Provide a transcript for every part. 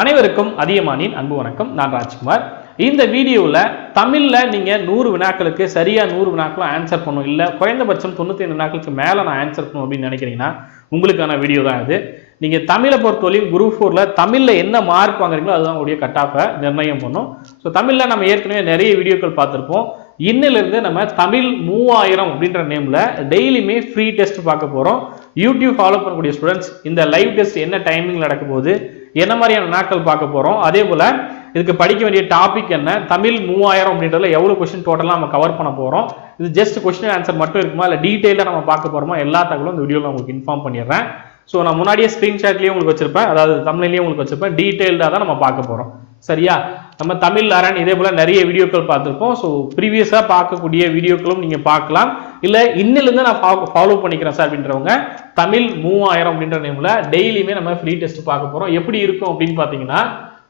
அனைவருக்கும் அதியமானின் அன்பு வணக்கம். நான் ராஜ்குமார். இந்த வீடியோவில் தமிழில் நீங்கள் நூறு வினாக்களுக்கு சரியாக நூறு வினாக்களும் ஆன்சர் பண்ணணும். இல்லை குறைந்தபட்சம் தொண்ணூற்றி ஐந்து வினாக்களுக்கு மேலே நான் ஆன்சர் பண்ணணும் அப்படின்னு நினைக்கிறீங்கன்னா உங்களுக்கான வீடியோ தான் இது. நீங்கள் தமிழை பொறுத்தவரையும் குரூப் ஃபோரில் தமிழில் என்ன மார்க் வாங்குறீங்களோ அதுதான் உங்களுடைய கட்டாப்பை நிர்ணயம் பண்ணும். ஸோ தமிழில் நம்ம ஏற்கனவே நிறைய வீடியோக்கள் பார்த்துருப்போம். இன்னிலிருந்து நம்ம தமிழ் மூவாயிரம் அப்படின்ற நேமில் டெய்லியுமே ஃப்ரீ டெஸ்ட் பார்க்க போகிறோம் யூடியூப் ஃபாலோ பண்ணக்கூடிய ஸ்டூடெண்ட்ஸ் இந்த லைவ் டெஸ்ட் என்ன டைமிங் நடக்க போகுது? என்ன மாதிரியான நாட்கள் பார்க்க போகிறோம் அதே போல் இதுக்கு படிக்க வேண்டிய டாபிக் என்ன? தமிழ் மூவாயிரம் அப்படின்றதுல எவ்வளோ கொஸ்டின் டோட்டலாக நம்ம கவர் பண்ண போகிறோம் இது ஜஸ்ட் கொஸ்டின் ஆன்சர் மட்டும் இருக்குமா? இல்லை டீட்டெயிலாக நம்ம பார்க்க போகிறோமா எல்லா தகவலும் இந்த வீடியோவில் உங்களுக்கு இன்ஃபார்ம் பண்ணிடுறேன். ஸோ நான் முன்னாடியே ஸ்க்ரீன்ஷாட்லேயே உங்களுக்கு வச்சிருப்பேன். அதாவது தமிழ்லேயே உங்களுக்கு வச்சிருப்பேன். டீட்டெயில்டாக தான் நம்ம பார்க்க போகிறோம் சரியா? நம்ம தமிழ் அரண் இதே போல் நிறைய வீடியோக்கள் பார்த்துருப்போம். ஸோ ப்ரீவியஸாக பார்க்கக்கூடிய வீடியோக்களும் நீங்கள் பார்க்கலாம். இல்லை இன்னிலிருந்து நான் ஃபாலோ பண்ணிக்கிறேன் சார் அப்படின்றவங்க தமிழ் மூவாயிரம் அப்படின்ற நேமில் டெய்லியுமே நம்ம ஃப்ரீ டெஸ்ட் பார்க்க போகிறோம் எப்படி இருக்கும் அப்படின்னு பார்த்தீங்கன்னா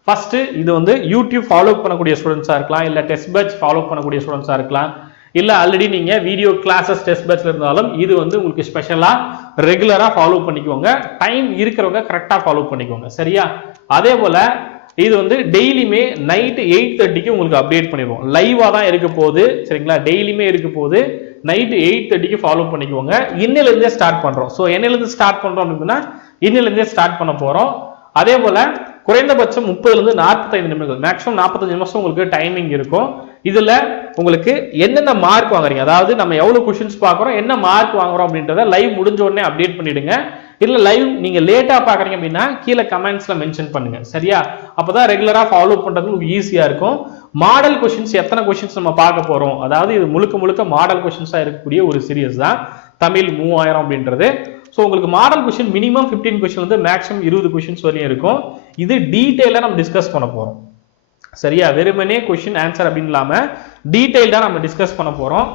ஃபர்ஸ்ட் இது வந்து யூடியூப் ஃபாலோ பண்ணக்கூடிய ஸ்டூடெண்ட்ஸாக இருக்கலாம் இல்லை டெஸ்ட் பேட்ச் ஃபாலோ பண்ணக்கூடிய ஸ்டூடெண்ட்ஸாக இருக்கலாம் இல்லை ஆல்ரெடி நீங்கள் வீடியோ கிளாஸஸ் டெஸ்ட் பேட்ச்ல இருந்தாலும் இது வந்து உங்களுக்கு ஸ்பெஷலாக ரெகுலராக ஃபாலோ பண்ணிக்கோங்க. டைம் இருக்கிறவங்க கரெக்டாக ஃபாலோ பண்ணிக்கோங்க சரியா? அதே போல் இது வந்து டெய்லியுமே நைட்டு எயிட் தேர்ட்டிக்கு உங்களுக்கு அப்டேட் பண்ணிடுவோம். லைவாக தான் இருக்க போகுது சரிங்களா? டெய்லியுமே இருக்க போகுது. நைட்டு எயிட் தேர்ட்டிக்கு ஃபாலோ பண்ணிக்கோங்க. இன்னிலேருந்தே ஸ்டார்ட் பண்ணுறோம் ஸோ என்னிலேருந்து ஸ்டார்ட் பண்ணுறோம் அப்படின்னா இன்னிலேருந்தே ஸ்டார்ட் பண்ண போகிறோம் அதே போல் குறைந்தபட்சம் முப்பதுலேருந்து நாற்பத்தைந்து நிமிடங்கள். மேக்ஸிமம் நாற்பத்தஞ்சு நிமிஷம் உங்களுக்கு டைமிங் இருக்கும். இதில் உங்களுக்கு என்னென்ன மார்க் வாங்குறீங்க? அதாவது நம்ம எவ்வளோ கொஷின்ஸ் பார்க்குறோம் என்ன மார்க் வாங்குறோம் அப்படின்றத லைவ் முடிஞ்ச உடனே அப்டேட் பண்ணிவிடுங்க இல்லை லைவ் நீங்கள் லேட்டாக பார்க்குறீங்க அப்படின்னா கீழே கமெண்ட்ஸில் மென்ஷன் பண்ணுங்கள் சரியா? அப்போ தான் ரெகுலராக ஃபாலோ பண்ணுறது உங்களுக்கு ஈஸியாக இருக்கும். மாடல் கொஷின்ஸ் எத்தனை கொஷின்ஸ் நம்ம பார்க்க போகிறோம் அதாவது இது முழுக்க முழுக்க மாடல் கொஷின்ஸாக இருக்கக்கூடிய ஒரு சீரியஸ் தான். தமிழ் மூவாயிரம் அப்படின்றது. ஸோ உங்களுக்கு model question minimum fifteen question வந்து மேக்ஸிமம் இருபது கொஷின்ஸ் வரையும் இருக்கும். இது டீட்டெயிலாக நம்ம டிஸ்கஸ் பண்ண போகிறோம் சரியா? வெறுமனே கொஷின் ஆன்சர் அப்படின்னு இல்லாமல் டீட்டெயில்டாக நம்ம டிஸ்கஸ் பண்ண போகிறோம்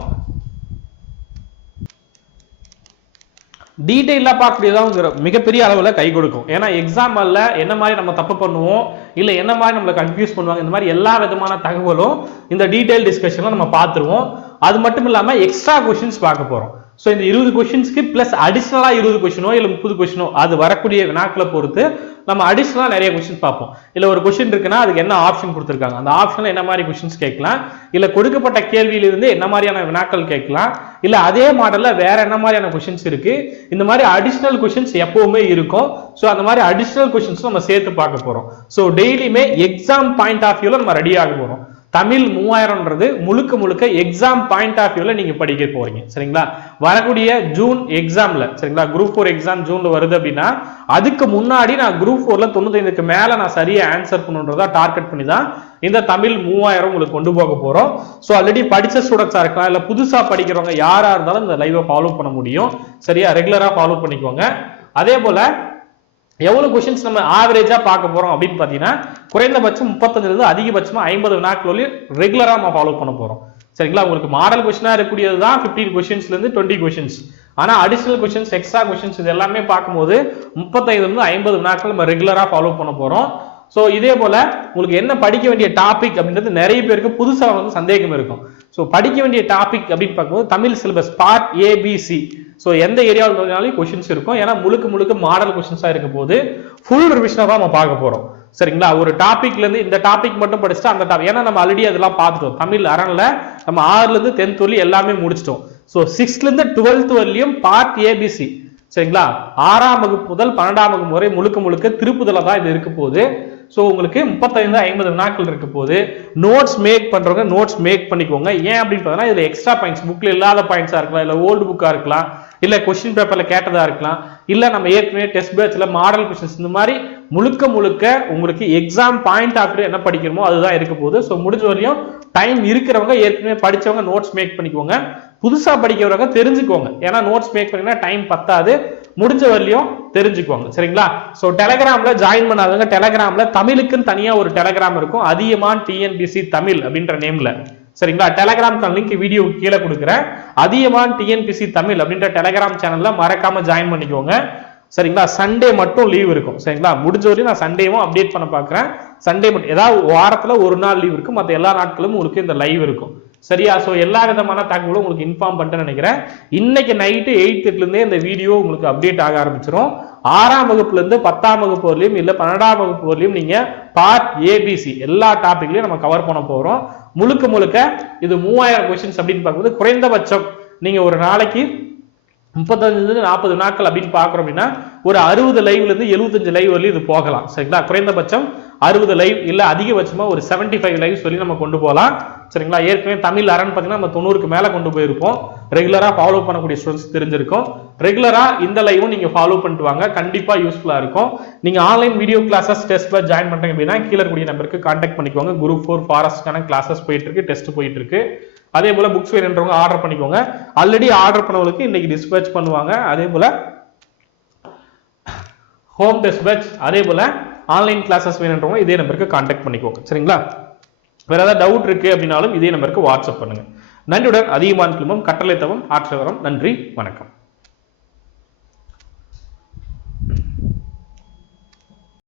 டீட்டெயிலாக பார்க்கக்கூடியதாக மிகப்பெரிய அளவில் கை கொடுக்கும். ஏன்னா எக்ஸாம்பிளில் என்ன மாதிரி நம்ம தப்பு பண்ணுவோம் இல்லை என்ன மாதிரி நம்மளை கன்ஃபியூஸ் பண்ணுவாங்க இந்த மாதிரி எல்லா விதமான தகவலும் இந்த டீட்டெயில் டிஸ்கஷனில் நம்ம பார்த்துருவோம். அது மட்டும் இல்லாமல் எக்ஸ்ட்ரா கொஷின்ஸ் பார்க்க போகிறோம் ஸோ இந்த இருபது கொஷின்ஸ்க்கு ப்ளஸ் அடிஷ்னலாக இருபது கொஷினோ இல்லை முப்பது கொஷினோ அது வரக்கூடிய வினாக்களை பொறுத்து நம்ம அடிஷ்னலாக நிறைய கொஷின்ஸ் பார்ப்போம். இல்லை ஒரு கொஷின் இருக்குன்னா அதுக்கு என்ன ஆப்ஷன் கொடுத்துருக்காங்க? அந்த ஆப்ஷனில் என்ன மாதிரி கொஷின்ஸ் கேட்கலாம்? இல்லை கொடுக்கப்பட்ட கேள்வியிலிருந்து என்ன மாதிரியான வினாக்கள் கேட்கலாம்? இல்லை அதே மாடலில் வேற என்ன மாதிரியான கொஷின்ஸ் இருக்கு? இந்த மாதிரி அடிஷ்னல் கொஷின்ஸ் எப்பவுமே இருக்கும். ஸோ அந்த மாதிரி அடிஷ்னல் கொஷின்ஸ் நம்ம சேர்த்து பார்க்க போகிறோம் ஸோ டெய்லியுமே எக்ஸாம் பாயிண்ட் ஆஃப் வியூவில் நம்ம ரெடி ஆக போகிறோம் தமிழ் மூவாயிரம்ன்றது முழுக்க முழுக்க எக்ஸாம் பாயிண்ட் ஆஃப் வியூல நீங்க படிக்க போறீங்க. சரிங்களா? வரக்கூடிய ஜூன் எக்ஸாம்ல சரிங்களா? குரூப் ஃபோர் எக்ஸாம் ஜூன்ல வருது அப்படின்னா அதுக்கு முன்னாடி நான் குரூப் ஃபோர்ல தொண்ணூத்தைந்துக்கு மேல நான் சரியா ஆன்சர் பண்ணுன்றதா டார்கெட் பண்ணி தான் இந்த தமிழ் மூவாயிரம் உங்களுக்கு கொண்டு போக போறோம். ஸோ ஆல்ரெடி படிச்ச ஸ்டூடெண்ட்ஸா இருக்கலாம் இல்ல புதுசா படிக்கிறவங்க யாரா இருந்தாலும் இந்த லைவை ஃபாலோ பண்ண முடியும். சரியா? ரெகுலரா ஃபாலோ பண்ணிக்கோங்க. அதே போல எவ்வளவு கொஸ்டின்ஸ் நம்ம ஆவரேஜா பார்க்க போறோம் அப்படின்னு பாத்தீங்கன்னா குறைந்தபட்சம் முப்பத்தஞ்சுல இருந்து அதிகபட்சமா ஐம்பது வினாக்கள் ரெகுலரா நம்ம ஃபாலோ பண்ண போறோம். சரிங்களா? உங்களுக்கு மாடல் கொஸ்டினா இருக்கக்கூடியது தான் ஃபிஃப்டீன் கொஸ்டின்ஸ்ல இருந்து டுவெண்ட்டி கொஸ்டின்ஸ் ஆனா அடிஷனல் கொஸ்டின்ஸ் எக்ஸ்ட்ரா கொஸ்டின்ஸ் இது எல்லாமே பார்க்கும்போது முப்பத்தைந்து இருந்து ஐம்பது வினாக்கள் நம்ம ரெகுலரா ஃபாலோ பண்ண போறோம். ஸோ இதே போல உங்களுக்கு என்ன படிக்க வேண்டிய டாபிக் அப்படின்றது நிறைய பேருக்கு புதுசாக வந்து சந்தேகம் இருக்கும். ஸோ படிக்க வேண்டிய டாபிக் அப்படின்னு பார்க்கும்போது Tamil syllabus part A B C so எந்த ஏரியாவில் இருந்தாலும் கொஷின்ஸ் இருக்கும். ஏன்னா முழுக்க முழுக்க மாடல் கொஷின்ஸாக இருக்க போது ஃபுல் ரிவிஷனாக தான் நம்ம பார்க்க போகிறோம் சரிங்களா? ஒரு டாப்பிக்லேருந்து இந்த டாபிக் மட்டும் படிச்சுட்டு அந்த டாபிக் ஏன்னா நம்ம ஆல்ரெடி அதெல்லாம் பார்த்துட்டோம். தமிழ் அரணில் நம்ம ஆறுலேருந்து டென்த் வரலையும் எல்லாமே முடிச்சிட்டோம். ஸோ சிக்ஸ்த்லேருந்து டுவெல்த் வரலையும் பார்ட் ஏபிசி சரிங்களா? ஆறாம் வகுப்பு முதல் பன்னெண்டாம் வகுப்பு வரை முழுக்க முழுக்க திருப்புதலாக தான் இது இருக்க போகுது. ஸோ உங்களுக்கு முப்பத்தைந்து ஐம்பது வினாக்கள் இருக்க போது நோட்ஸ் மேக் பண்றவங்க நோட்ஸ் மேக் பண்ணிக்கோங்க. ஏன் அப்படின்னு பார்த்தீங்கன்னா இதுல எக்ஸ்ட்ரா பாயிண்ட்ஸ் புக்ல இல்லாத பாயிண்ட்ஸா இருக்கலாம் இல்ல ஓல்டு புக்கா இருக்கலாம் இல்ல கொஸ்டின் பேப்பர்ல கேட்டதா இருக்கலாம் இல்ல நம்ம ஏற்கனவே டெஸ்ட் பேட்ச்ல மாடல் கொஸ்டின்ஸ் இந்த மாதிரி முழுக்க முழுக்க உங்களுக்கு எக்ஸாம் பாயிண்ட் ஆஃப் என்ன படிக்கிறோமோ அதுதான் இருக்க போகுது. ஸோ முடிஞ்ச வரையும் டைம் இருக்கிறவங்க ஏற்கனவே படிச்சவங்க நோட்ஸ் மேக் பண்ணிக்கோங்க. புதுசா படிக்கிறவங்க தெரிஞ்சுக்கோங்க. ஏன்னா நோட்ஸ் மேக் பண்ணீங்கன்னா டைம் பத்தாது. முடிஞ்ச வரலையும் தெரிஞ்சுக்குவாங்க. சரிங்களா? ஸோ டெலகிராம்ல ஜாயின் பண்ணாதவங்க டெலகிராம்ல தமிழுக்குன்னு தனியா ஒரு டெலகிராம் இருக்கும். அதிகமான் டிஎன்பிசி தமிழ் அப்படின்ற நேம்ல சரிங்களா? டெலகிராம் லிங்க் வீடியோ கீழே கொடுக்குறேன். அதிகமான் டிஎன்பிசி தமிழ் அப்படின்ற டெலகிராம் சேனல்ல மறக்காம ஜாயின் பண்ணிக்கோங்க. சரிங்களா? சண்டே மட்டும் லீவ் இருக்கும். சரிங்களா? முடிஞ்ச வரையும் நான் சண்டேவும் அப்டேட் பண்ண பார்க்குறேன் சண்டே மட்டும் ஏதாவது வாரத்தில் ஒரு நாள் லீவ் இருக்கும். மற்ற எல்லா நாட்களும் உங்களுக்கு இந்த லைவ் இருக்கும். சரியா? ஸோ எல்லா விதமான தகவலும் உங்களுக்கு இன்ஃபார்ம் பண்ணிட்டேன்னு நினைக்கிறேன். இன்னைக்கு நைட்டு எயிட் இருந்தே இந்த வீடியோ உங்களுக்கு அப்டேட் ஆக ஆரம்பிச்சிடும் ஆறாம் வகுப்புல இருந்து பத்தாம் வகுப்பு வரலையும் இல்லை பன்னெண்டாம் வகுப்பு வரலையும் நீங்க பார்ட் ஏபிசி எல்லா டாப்பிக்லையும் நம்ம கவர் பண்ண போகிறோம் முழுக்க முழுக்க இது மூவாயிரம் கொஸ்டின்ஸ் அப்படின்னு பார்க்கும்போது குறைந்தபட்சம் நீங்க ஒரு நாளைக்கு முப்பத்தஞ்சுலேருந்து நாற்பது நாட்கள் அப்படின்னு பார்க்குறோம் அப்படின்னா ஒரு அறுபது லைவ்ல இருந்து எழுபத்தஞ்சு லைவ் வரலையும் இது போகலாம். சரிங்களா? குறைந்தபட்சம் அறுபது லைவ் இல்லை அதிகபட்சமா ஒரு 75 ஃபைவ் லைவ் சொல்லி நம்ம கொண்டு போகலாம். சரிங்களா? ஏற்கனவே தமிழ் அரண் பார்த்தீங்கன்னா நம்ம தொண்ணூறுக்கு மேலே கொண்டு போயிருப்போம். ரெகுலராக ஃபாலோ பண்ணக்கூடிய ஸ்டூடெண்ட்ஸ் தெரிஞ்சிருக்கும். ரெகுலராக இந்த லைவும் நீங்கள் ஃபாலோ பண்ணிட்டு வாங்க. கண்டிப்பாக யூஸ்ஃபுல்லாக இருக்கும். நீங்கள் ஆன்லைன் வீடியோ கிளாஸஸ் டெஸ்ட்டில் ஜாயின் பண்ணுறீங்க அப்படின்னா கீழே கூடிய நம்பருக்கு காண்டாக்ட் பண்ணிக்கோங்க. குரூப் ஃபோர் ஃபாரஸ்ட்கான கிளாஸஸ் போயிட்டு இருக்கு டெஸ்ட் போயிட்டு இருக்கு. அதே போல் புக்ஸ் வேணுன்றவங்க ஆர்டர் பண்ணிக்கோங்க. ஆல்ரெடி ஆர்டர் பண்ணவங்களுக்கு இன்னைக்கு டிஸ்பேச் பண்ணுவாங்க. அதே போல் ஹோம் டிஸ்பேச் அதே போல் ஆன்லைன் கிளாஸஸ் வேணுன்றவங்க இதே நம்பருக்கு காண்டாக்ட் பண்ணிக்கோங்க. சரிங்களா? வேற ஏதாவது டவுட் இருக்கு அப்படின்னாலும் இதே நம்பருக்கு வாட்ஸ்அப் பண்ணுங்க. நன்றியுடன் அதிகமான குழுமம் கட்டளை தவம் ஆற்றவரம் நன்றி வணக்கம்.